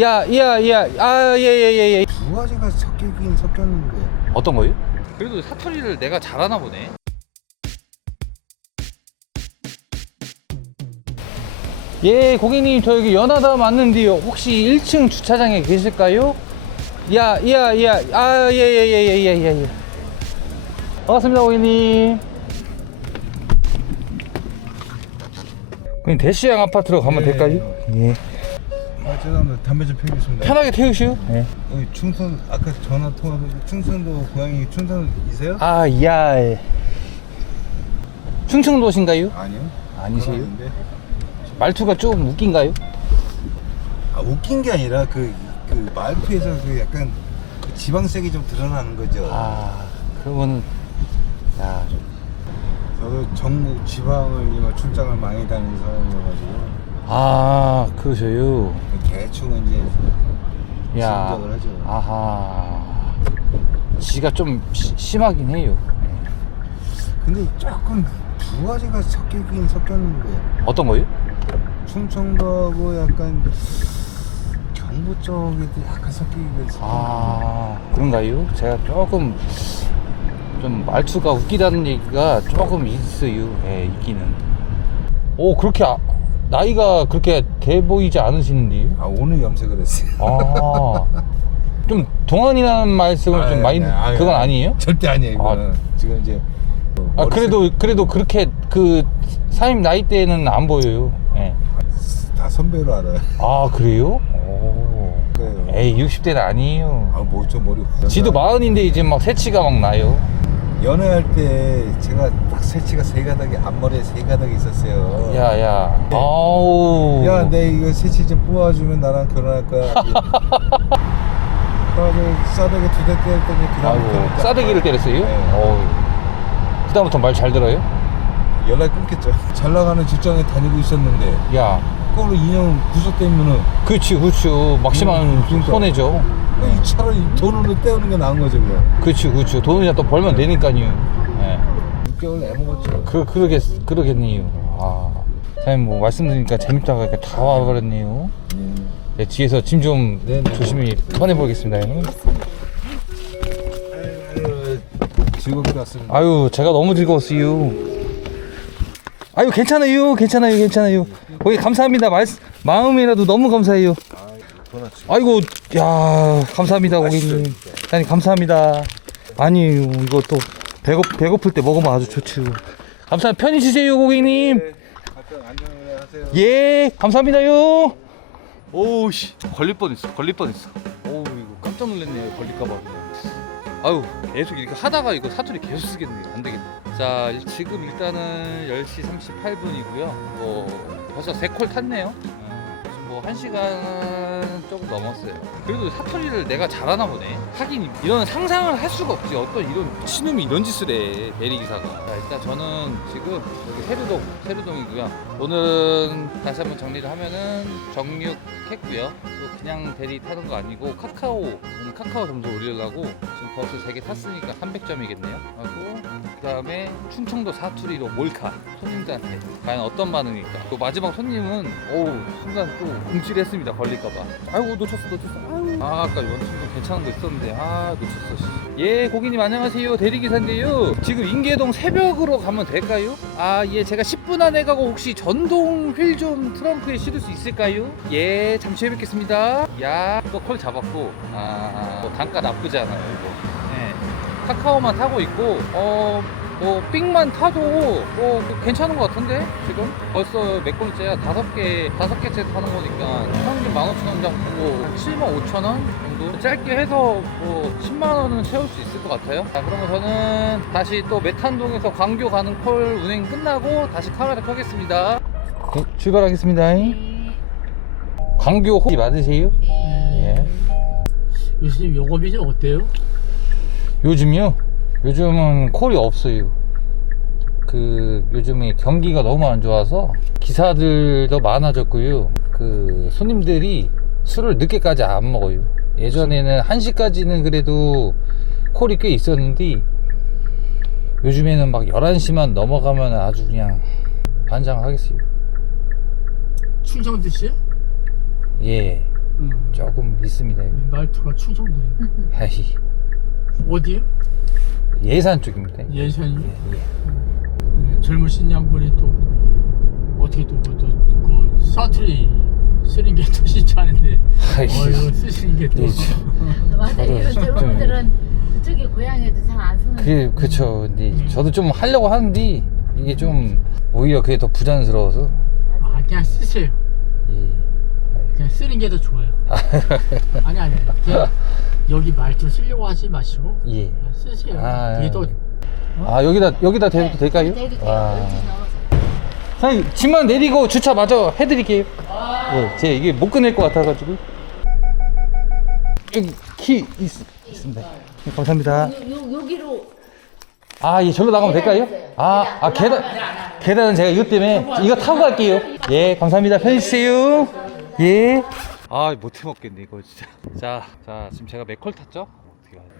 야, 야, 야, 아, 예, 예, 예, 예. 두 가지가 섞이긴 섞였는데 어떤 거요? 그래도 사투리를 내가 잘하나 보네. 예, 고객님, 저 여기 연하다 맞는데요. 혹시 1층 주차장에 계실까요? 야, 야, 야, 아, 예, 예, 예, 예, 예, 예, 예. 반갑습니다, 고객님. 고객님, 대시양 아파트로 가면 예, 될까요? 예. 아 죄송합니다 담배 좀 피우겠습니다 편하게 태우시오. 예. 여기 충성 아까 전화 통화도 충성도 고향이 충성이세요? 아, 야. 예. 충청도신가요? 아니요 아니세요? 말투가 좀 웃긴가요? 아 웃긴 게 아니라 그, 그 말투에서 그 약간 그 지방색이 좀 드러나는 거죠 아, 그러면 야, 저도 전국 지방을 이거 출장을 많이 다니는 사람이어가지고 아, 그러셔요. 대충 이제 야, 하죠. 아하. 지가 좀 시- 심하긴 해요. 근데 조금 두 가지가 섞이긴 섞였는데 어떤 거요? 충청도하고 약간 경부 쪽에도 약간 섞이기가 있어요. 아, 그런가요? 제가 조금 좀 말투가 웃기다는 얘기가 조금 있어요. 예, 있기는. 오, 그렇게 아- 나이가 그렇게 돼 보이지 않으시는데요? 아 오늘 염색을 했어요. 아, 좀 동안이라는 말씀을 좀 많이 네, 아유, 그건 아니에요? 절대 아니에요. 아. 이거는 지금 이제 아 머리색- 그래도 그래도 그렇게 그 사임 나이 때는 안 보여요. 예. 다 선배로 알아요. 아 그래요? 오. 그래요. 에이 60대는 아니에요. 아뭐좀 머리. 지도 마흔인데 이제 막 새치가 막 나요. 연애할 때 제가 딱 새치가 세 가닥이 앞머리에 세 가닥이 있었어요. 야야. 아우. 야, 내 이거 새치 좀 뽑아주면 나랑 결혼할 거야. 그래가지고 싸대기 두 대 때렸더니 그다음 아이고 싸대기를 때렸어요? 네. 어우. 그다음부터 말 잘 들어요? 연락 끊겼죠. 잘 나가는 직장에 다니고 있었는데 야. 그걸로 인형 부서 때문에 그렇지 그렇죠. 막심한 음, 그러니까. 손해죠. 이 차라리 돈으로 때우는 게 나은 거죠, 그거. 그렇지 그렇죠. 돈이나 또 벌면 되니까요. 예. 6개월 애먹었죠. 그 그러겠 그러겠네요. 아, 사장님 뭐 말씀드리니까 재밌다고 이렇게 다 와버렸네요. 음. 네, 뒤에서 짐좀 네, 네. 조심히 꺼내 보겠습니다. 즐겁게 왔습니다. 아유, 제가 너무 즐거웠어요. 아유, 괜찮아요, 괜찮아요, 괜찮아요. 거기 감사합니다. 말 마음이라도 너무 감사해요. 아이고, 야, 감사합니다, 고객님. 아니, 감사합니다. 아니에요, 이거 또 배고 배고플 때 먹으면 아주 좋죠. 감사합니다. 편히 쉬세요, 고객님. 안전운전 하세요. 예, 감사합니다요. 오우 씨, 걸릴 뻔했어, 걸릴 뻔했어. 오우 이거 깜짝 놀랐네요, 걸릴까봐. 아유, 계속 이렇게 하다가 이거 사투리 계속 쓰겠네요, 안 되겠네. 자, 일- 지금 일단은 10시 38분이고요. 뭐 벌써 3콜 탔네요. 어, 지금 뭐 1시간 조금 넘었어요. 그래도 사투리를 내가 잘하나 보네. 하긴 이런 상상을 할 수가 없지. 어떤 이런 신놈이 이런 짓을 해, 대리기사가. 자, 일단 저는 지금 여기 세류동, 세류동이고요. 오늘은 다시 한번 정리를 하면은 정육했고요. 또 그냥 대리 타는 거 아니고 카카오 오늘 카카오 점수 올리려고 지금 버스 3개 탔으니까 300점이겠네요. 하고 그다음에 충청도 사투리로 몰카 손님들한테 과연 어떤 반응일까? 또 마지막 손님은 오우 순간 또 움찔했습니다 걸릴까봐. 아이고 놓쳤어 놓쳤어. 아유. 아 아까 원충도 괜찮은 거 있었는데 아 놓쳤어. 씨. 예 고객님 안녕하세요 대리기사인데요. 지금 인계동 새벽으로 가면 될까요? 아 예 제가 10분 안에 가고 혹시 전동 휠 좀 트렁크에 실을 수 있을까요? 예 잠시 후에 뵙겠습니다. 야또콜 잡았고 아 뭐 단가 나쁘지 않아요 이거. 네. 카카오만 타고 있고 어. 뭐 삑만 타도 뭐 괜찮은 것 같은데 지금 벌써 몇 번째야 다섯 개 다섯 개째 타는 거니까 평균 만 오천 원 정도 칠만 오천 원 정도 짧게 해서 뭐 10만 원은 채울 수 있을 것 같아요. 자 그러면 저는 다시 또 메탄동에서 광교 가는 콜 운행 끝나고 다시 카메라 켜겠습니다. 출발하겠습니다. 광교 혹시 맞으세요? 예. 교수님 영업이 좀 어때요? 요즘요? 요즘은 콜이 없어요. 그 요즘에 경기가 너무 안 좋아서 기사들도 많아졌고요. 그 손님들이 술을 늦게까지 안 먹어요. 예전에는 1시까지는 그래도 콜이 꽤 있었는데 요즘에는 막 11시만 넘어가면 아주 그냥 반장하겠어요. 씨요? 예. 음. 조금 있습니다. 말투가 충청도에. 아이, 어디요? 예산 쪽입니다. 예선이. 예, 예. 네, 젊으신 양반이 또 어떻게 또그 사투리 쓰는 게또 쉽지 않은데 아이, 어휴 쓰시는 게 또. 예, 저- 맞아 저도 이런 좀- 젊은이들은 그쪽에 고향에도 잘 안 쓰는 그 그쵸. 근데 저도 좀 하려고 하는데 이게 좀 오히려 그게 더 부자연스러워서. 아 그냥 쓰세요. 예. 그냥 쓰는 게 더 좋아요. 아니 아니 그냥 여기 말투 쓰려고 하지 마시고 예. 그냥 쓰세요. 아, 그게 더아 여기다 여기다 대도 될까요? 대도 돼요. 와. 12시 넘어서. 사장님 짐만 내리고 주차 마저 해드릴게요. 예, 제 이게 못 꺼낼 것 같아가지고. 여기 키 있, 있습니다. 네, 감사합니다. 요, 요, 여기로 아, 예, 절로 나가면 될까요? 아, 아 계단 계단은 제가 이것 때문에 이거 타고 갈게요. 예, 감사합니다. 편히 쉬세요. 예. 아, 못해 먹겠네 이거 진짜. 자, 자 지금 제가 몇 콜 탔죠?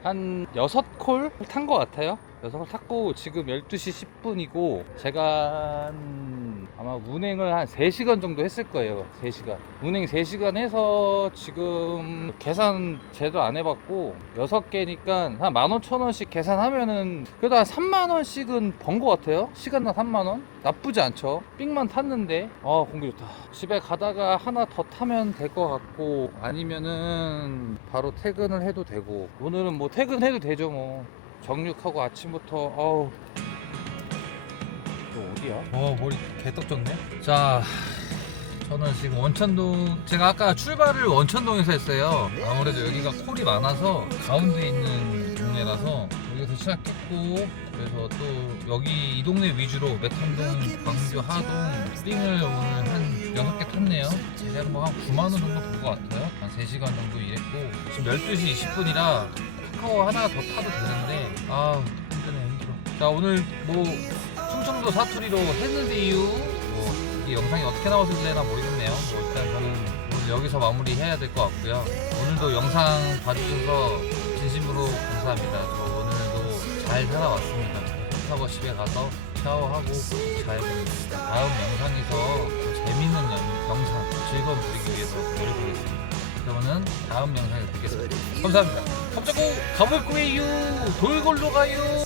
한 여섯 콜탄 것 같아요. 여섯 콜 탔고 지금 12시 10분이고 제가 한 아마 운행을 한 3시간 정도 했을 거예요. 3시간. 운행 3시간 해서 지금 계산 제도 안 해봤고 6개니까 한 15,000원씩 계산하면은 그래도 한 3만원씩은 번 것 같아요. 시간당 3만원? 나쁘지 않죠. 삑만 탔는데 아 공기 좋다. 집에 가다가 하나 더 타면 될 것 같고 아니면은 바로 퇴근을 해도 되고 오늘은 뭐 퇴근해도 되죠 뭐 정육하고 아침부터 어우 또 어디야? 어 머리 개떡 졌네. 자 저는 지금 원천동 제가 아까 출발을 원천동에서 했어요. 아무래도 여기가 콜이 많아서 가운데 있는 동네라서 여기서 시작했고 그래서 또 여기 이 동네 위주로 메탄동, 광주, 하동 스링을 오늘 한 6개 탔네요. 대략 뭐한 9만원 정도 본 것 같아요. 한 3시간 정도 일했고 지금 12시 20분이라 카카오 하나 더 타도 되는데 아 힘드네 힘들어. 자 오늘 뭐 충청도 사투리로 했는데 이유? 뭐 이게 영상이 어떻게 나왔을래나 모르겠네요. 뭐 일단 저는 오늘 여기서 마무리해야 될 것 같고요. 오늘도 영상 봐주셔서 진심으로 감사합니다. 저 오늘도 잘 살아왔습니다. 하고 집에 가서 샤워하고 잘 보겠습니다. 다음 영상에서 더 재밌는 영- 영상 즐거움 드리기 위해서 노력하겠습니다. 그러면은 다음 영상에서 뵙겠습니다. 감사합니다. 갑자기 가볼 거예요. 돌골로 가요